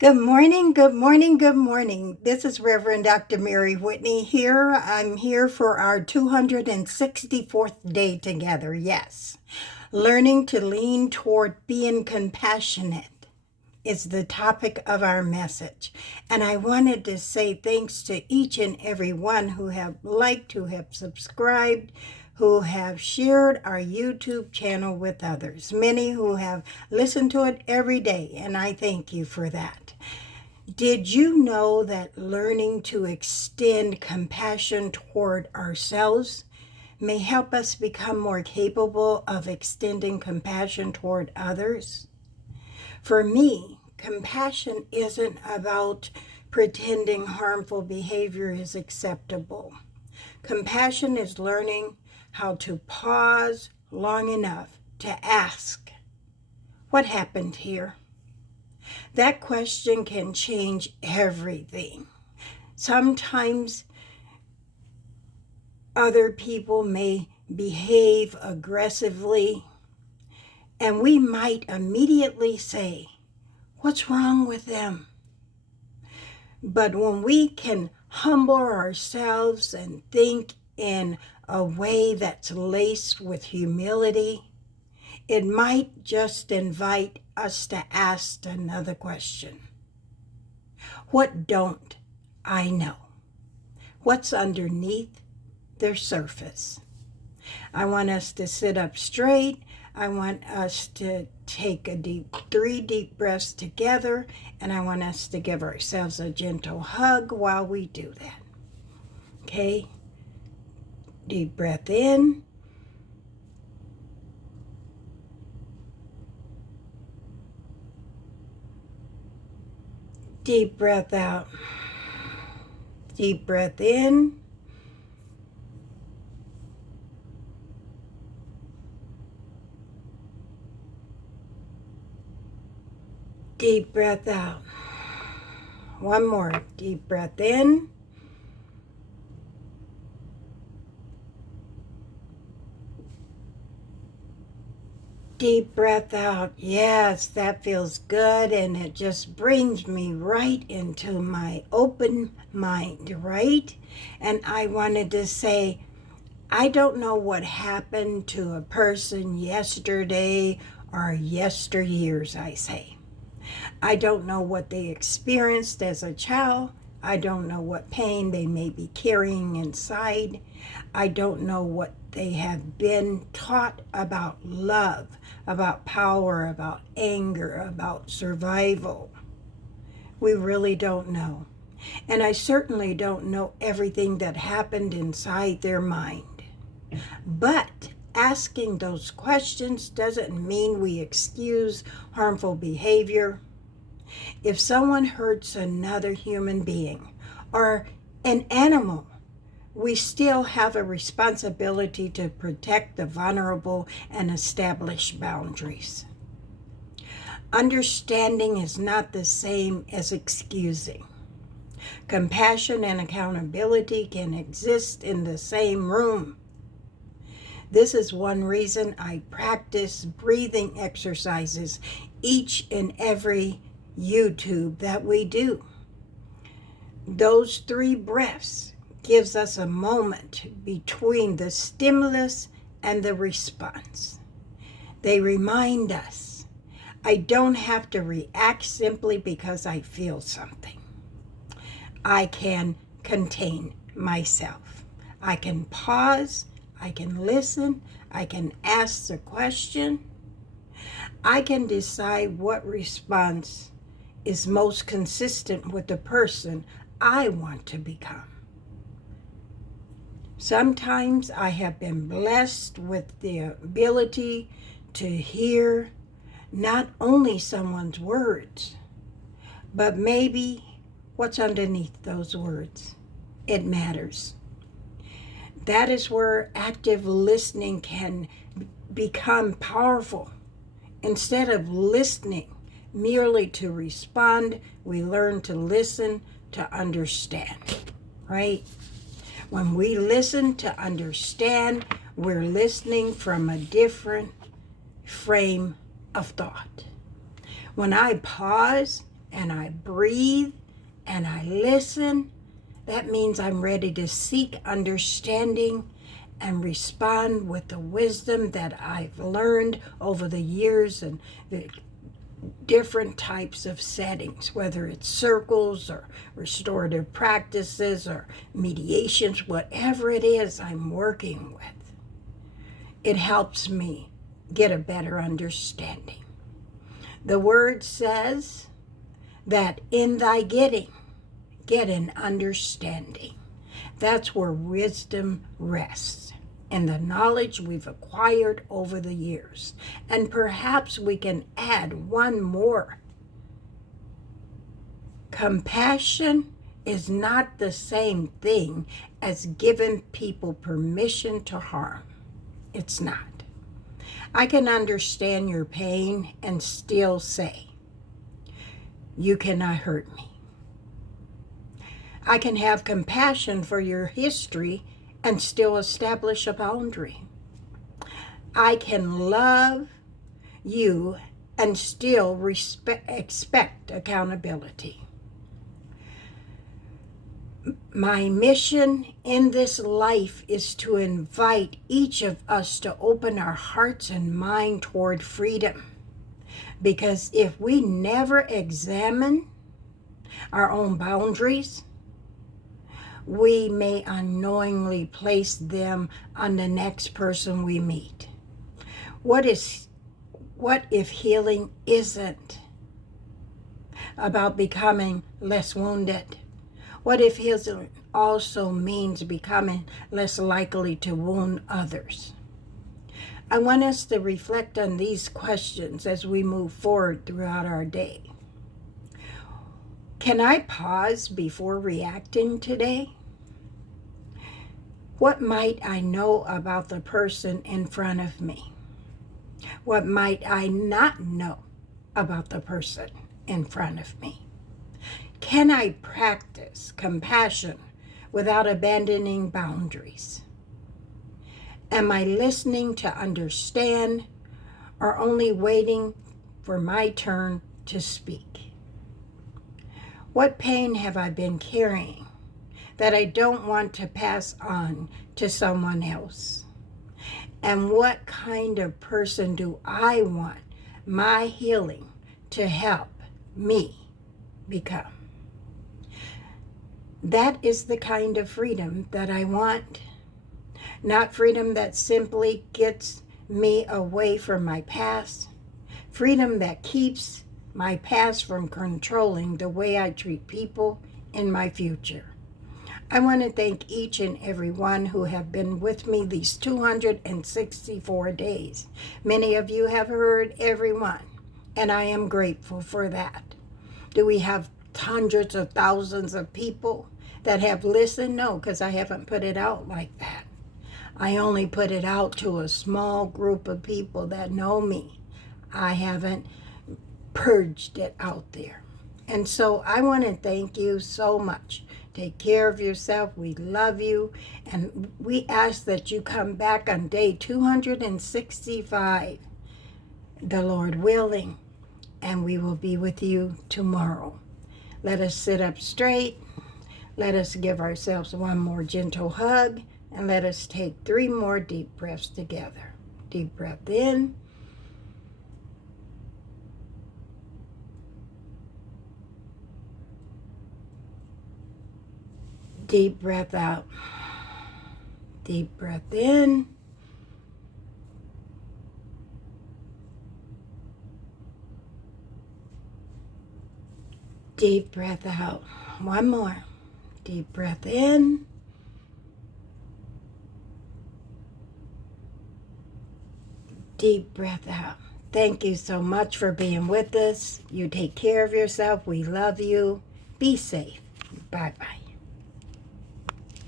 Good morning, good morning, good morning. This is Reverend Dr. Mary Whitney here. I'm here for our 264th day together. Yes. Learning to lean toward being compassionate is the topic of our message. And I wanted to say thanks to each and every one who have liked, who have subscribed, who have shared our YouTube channel with others, many who have listened to it every day, and I thank you for that. Did you know that learning to extend compassion toward ourselves may help us become more capable of extending compassion toward others? For me, compassion isn't about pretending harmful behavior is acceptable. Compassion is learning how to pause long enough to ask, what happened here? That question can change everything. Sometimes other people may behave aggressively, and we might immediately say, what's wrong with them? But when we can humble ourselves and think in a way that's laced with humility, it might just invite us to ask another question. What don't I know? What's underneath their surface? I want us to sit up straight. I want us to take three deep breaths together, and I want us to give ourselves a gentle hug while we do that. Okay? Deep breath in. Deep breath out. Deep breath in. Deep breath out. One more. Deep breath in. Deep breath out. Yes, that feels good, and it just brings me right into my open mind, right? And I wanted to say, I don't know what happened to a person yesterday or yesteryears, I say. I don't know what they experienced as a child. I don't know what pain they may be carrying inside. I don't know what they have been taught about love, about power, about anger, about survival. We really don't know. And I certainly don't know everything that happened inside their mind. But asking those questions doesn't mean we excuse harmful behavior. If someone hurts another human being or an animal, we still have a responsibility to protect the vulnerable and establish boundaries. Understanding is not the same as excusing. Compassion and accountability can exist in the same room. This is one reason I practice breathing exercises each and every YouTube that we do. Those 3 breaths gives us a moment between the stimulus and the response. They remind us I don't have to react simply because I feel something. I can contain myself. I can pause. I can listen. I can ask the question. I can decide what response is most consistent with the person I want to become. Sometimes I have been blessed with the ability to hear not only someone's words, but maybe what's underneath those words. It matters. That is where active listening can become powerful. Instead of listening merely to respond, we learn to listen to understand, right? When we listen to understand, we're listening from a different frame of thought. When I pause and I breathe and I listen, that means I'm ready to seek understanding and respond with the wisdom that I've learned over the years and the different types of settings, whether it's circles or restorative practices or mediations, whatever it is I'm working with. It helps me get a better understanding. The word says that in thy getting, get an understanding. That's where wisdom rests, in the knowledge we've acquired over the years. And perhaps we can add one more. Compassion is not the same thing as giving people permission to harm. It's not. I can understand your pain and still say, you cannot hurt me. I can have compassion for your history and still establish a boundary. I can love you and still expect accountability. My mission in this life is to invite each of us to open our hearts and mind toward freedom. Because if we never examine our own boundaries, we may unknowingly place them on the next person we meet. What if healing isn't about becoming less wounded? What if healing also means becoming less likely to wound others? I want us to reflect on these questions as we move forward throughout our day. Can I pause before reacting today? What might I know about the person in front of me? What might I not know about the person in front of me? Can I practice compassion without abandoning boundaries? Am I listening to understand or only waiting for my turn to speak? What pain have I been carrying that I don't want to pass on to someone else? And what kind of person do I want my healing to help me become? That is the kind of freedom that I want. Not freedom that simply gets me away from my past. Freedom that keeps my past from controlling the way I treat people in my future. I want to thank each and every one who have been with me these 264 days. Many of you have heard every one, and I am grateful for that. Do we have hundreds of thousands of people that have listened? No, because I haven't put it out like that. I only put it out to a small group of people that know me. I haven't purged it out there. And so I want to thank you so much. Take care of yourself. We love you. And we ask that you come back on day 265, the Lord willing, and we will be with you tomorrow. Let us sit up straight. Let us give ourselves one more gentle hug. And let us take 3 more deep breaths together. Deep breath in. Deep breath out. Deep breath in. Deep breath out. One more. Deep breath in. Deep breath out. Thank you so much for being with us. You take care of yourself. We love you. Be safe. Bye-bye.